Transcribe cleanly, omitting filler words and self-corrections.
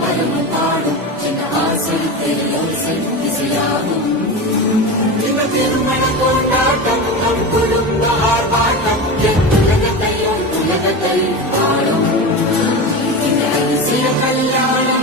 பலமும் பாடும் சின்ன ஆசை பெரியோசை இசையாகும். இந்த திருமண கொண்டாட்டம் நம் குடும்ப ஆர்ப்பாட்டம் உலகத்தையும் பாடும். இந்த அதிசய கல்யாணம்